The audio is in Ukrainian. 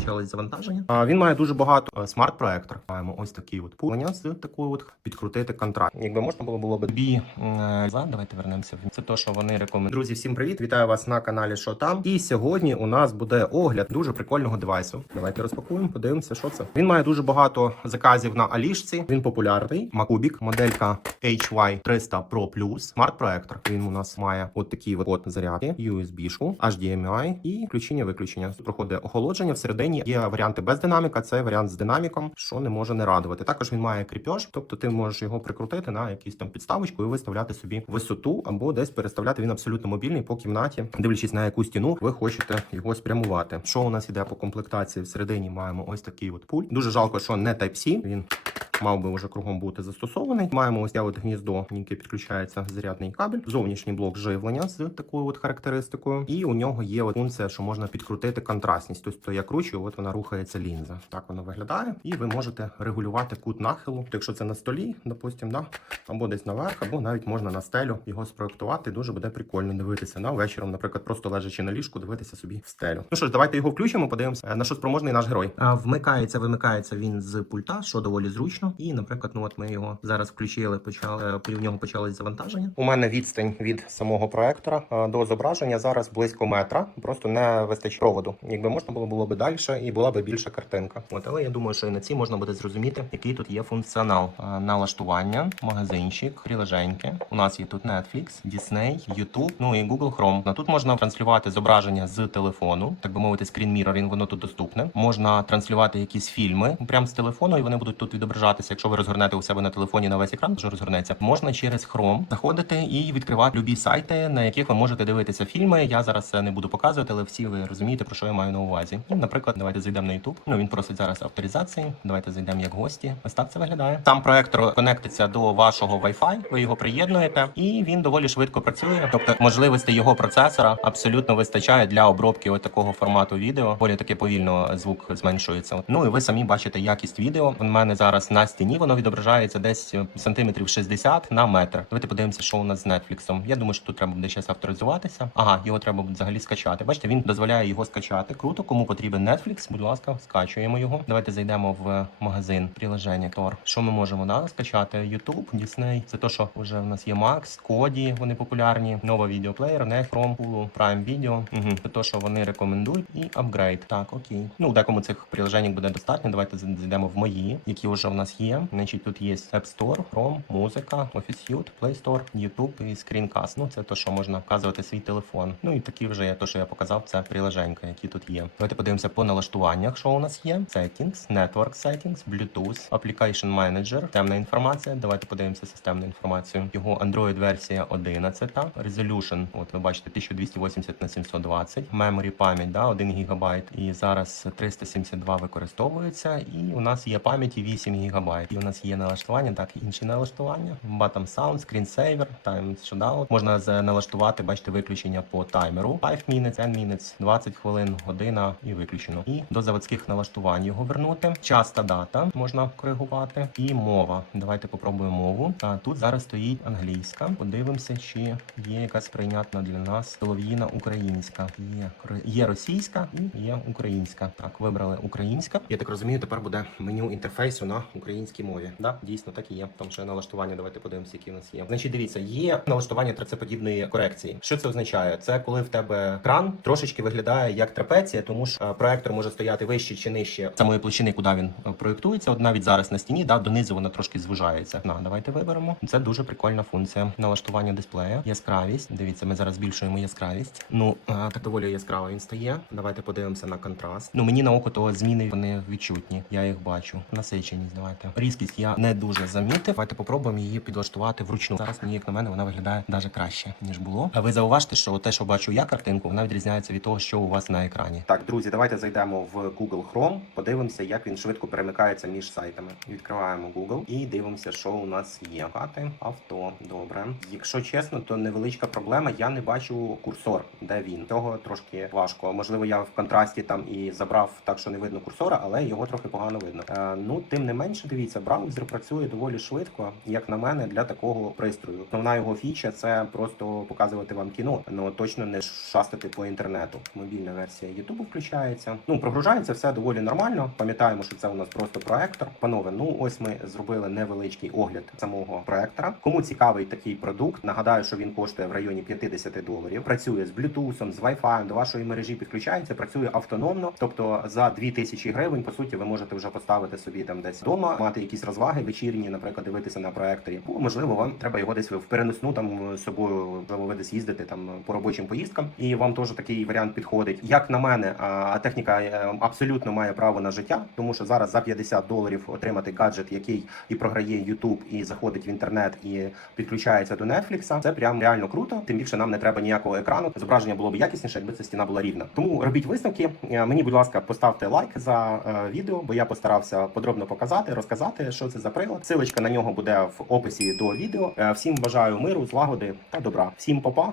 почалось завантаження. А він має дуже багато смарт-проектор. Маємо ось такий от пулення з такою от підкрутити контракт. Якби можна було було б бі е, давайте вернемося. Це то, що вони рекомендують. Друзі, всім привіт! Вітаю вас на каналі Що там. І сьогодні у нас буде огляд дуже прикольного девайсу. Давайте розпакуємо, подивимося, що це. Він має дуже багато заказів на Алішці. Він популярний. Макубік, моделька HY300 Pro Plus. Смарт-проектор. Він у нас має от такі от зарядки, USB-шку, HDMI і включення-виключення. Проходить охолодження. Всередині є варіанти без динаміка, це варіант з динаміком, що не може не радувати. Також він має кріпеж, тобто ти можеш його прикрутити на якусь там підставочку і виставляти собі висоту або десь переставляти. Він абсолютно мобільний по кімнаті, дивлячись на яку стіну, ви хочете його спрямувати. Що у нас іде по комплектації? Всередині маємо ось такий от пульт. Дуже жалко, що не Type-C. Він мав би вже кругом бути застосований. Маємо ось таке от гніздо, яке підключається зарядний кабель, зовнішній блок живлення з такою от характеристикою, і у нього є от функція, що можна підкрутити контрастність. Тобто я кручу, от вона рухається лінза. Так воно виглядає, і ви можете регулювати кут нахилу. Якщо це на столі, допустимо, да, або десь наверх, або навіть можна на стелю його спроектувати. Дуже буде прикольно дивитися на вечором, наприклад, просто лежачи на ліжку, дивитися собі в стелю. Ну що ж, давайте його включимо, подивимося, е, на що спроможний наш герой. Вмикається, вимикається він з пульта, що доволі зручно. І, наприклад, ну от ми його зараз включили, почали в нього почалось завантаження. У мене відстань від самого проектора е, до зображення зараз близько метра. Просто не вистачить проводу. Якби можна було було б далі, і була б більша картинка. От, але я думаю, що і на цій можна буде зрозуміти, який тут є функціонал Е, налаштування, магазинчик, приложеньки. У нас є тут Netflix, Disney, YouTube, ну і Google Chrome. Ну, Тут можна транслювати зображення з телефону, так би мовити, скрін мірорінг, воно тут доступне. Можна транслювати якісь фільми прямо з телефону, і вони будуть тут відображатися. Якщо ви розгорнете у себе на телефоні на весь екран, вже розгорнеться. Можна через Chrome заходити і відкривати любі сайти, на яких ви можете дивитися фільми. Я зараз це не буду показувати, але всі ви розумієте, про що я маю на увазі. Наприклад, давайте зайдемо на YouTube. Ну він просить зараз авторизації. Давайте зайдемо як гості. Ось так це виглядає. Сам проектор конектиться до вашого Wi-Fi, ви його приєднуєте, і він доволі швидко працює. Тобто можливості його процесора абсолютно вистачає для обробки такого формату відео. Доволі таки повільно звук зменшується. Ну і ви самі бачите якість відео. У мене зараз на стіні воно відображається десь сантиметрів 60 на метр. Давайте подивимося, що у нас з Netflix. Я думаю, що тут треба буде ще авторизуватися. Ага, його треба взагалі скачати. Бачите, він дозволяє його скачати. Круто, кому потрібен Netflix, будь ласка, скачуємо його. Давайте зайдемо в магазин приложення Tor. Що ми можемо да, скачати? YouTube, Disney. Це то, що вже в нас є Max, Коді, вони популярні. Нова відеоплеєр, не Chrome, Hulu, Prime Video. Угу. Це то, що вони рекомендують. І апгрейд. Так, окей. Ну, декому цих приложень буде достатньо. Давайте зайдемо в мої, які вже в нас є. Значить, тут є App Store, Chrome, музика, Office Play Store, YouTube і Screencast. Ну, це то, що можна вказувати свій телефон. Ну і такі вже є то, що я показав, це приложенька, які тут є. Давайте подивимося по налаштуваннях, що у нас є. Settings, Network Settings, Bluetooth, Application Manager, темна інформація. Давайте подивимося системну інформацію. Його Android версія 11, Resolution, от ви бачите, 1280 на 720, Memory пам'ять, да, 1 ГБ. І зараз 372 використовується. І у нас є пам'яті 8 ГБ. І у нас є налаштування, так, інші налаштування. Bottom Sound, Screensaver, Time Shutdown. Можна налаштувати, бачите, виключення по таймеру. 5 minutes, 10 minutes, 20 хвилин, година і виключено. І до заводських налаштувань його вернути. Час та дата можна коригувати. І мова. Давайте попробуємо мову. А тут зараз стоїть англійська. Подивимося, чи є якась прийнятна для нас солов'їна українська. Є є російська і є українська. Так, вибрали українська. Я так розумію, тепер буде меню інтерфейсу на українській мові. Да, дійсно так і є. Там ще налаштування. Давайте подивимося, які у нас є. Значить, дивіться, є налаштування трацеподібної корекції. Що це означає? Це коли в тебе кран трошечки виглядає як трапеція, тому що е, проектор може стояти вище чи нижче самої площини, куди він е, проєктується. От навіть зараз на стіні, да, донизу вона трошки звужається. На, давайте виберемо. Це дуже прикольна функція налаштування дисплея. Яскравість. Дивіться, ми зараз збільшуємо яскравість. Ну е, так доволі яскраво він стає. Давайте подивимося на контраст. Ну мені на око то зміни вони відчутні. Я їх бачу. Насиченість. Давайте різкість я не дуже замітив. Давайте попробуємо її підлаштувати вручну. Зараз мені, як на мене, вона виглядає навіть краще ніж було. А ви зауважте, що те, що бачу я картинку, вона відрізняється від того, що у вас на екрані. Так, друзі, давайте зайдемо в Google Chrome, подивимося, як він швидко перемикається між сайтами. Відкриваємо Google і дивимося, що у нас є. Хати, авто. Добре. Якщо чесно, то невеличка проблема. Я не бачу курсор, де він. Цього трошки важко. Можливо, я в контрасті там і забрав так, що не видно курсора, але його трохи погано видно. Е, ну, тим не менше, дивіться, браузер працює доволі швидко, як на мене, для такого пристрою. Основна його фіча це просто показувати вам кіно, але точно не шастати по інтернету. Мобільна версія Ютубу включається. Ну прогружається все доволі нормально. Пам'ятаємо, що це у нас просто проектор. Панове, ну ось ми зробили невеличкий огляд самого проектора. Кому цікавий такий продукт, нагадаю, що він коштує в районі 50 доларів. Працює з Bluetooth, з Wi-Fi, до вашої мережі підключається, працює автономно. Тобто за 2000 гривень, по суті, ви можете вже поставити собі там десь вдома, мати якісь розваги вечірні, наприклад, дивитися на проекторі. Або, можливо, вам треба його десь в переносну там з собою, можливо, ви десь їздити там по робочим поїздкам, і вам теж такий варіант підходить. Як на мене, а техніка е, абсолютно має право на життя, тому що зараз за 50 доларів отримати гаджет, який і програє YouTube, і заходить в інтернет, і підключається до Netflix, Це прям реально круто. Тим більше нам не треба ніякого екрану. Зображення було б якісніше, якби ця стіна була рівна. Тому робіть висновки. Е, Мені, будь ласка, поставте лайк за е, відео, бо я постарався подробно показати, розказати, що це за прилад. Силочка на нього буде в описі до відео. Е, Всім бажаю миру, злагоди та добра. Всім па-па.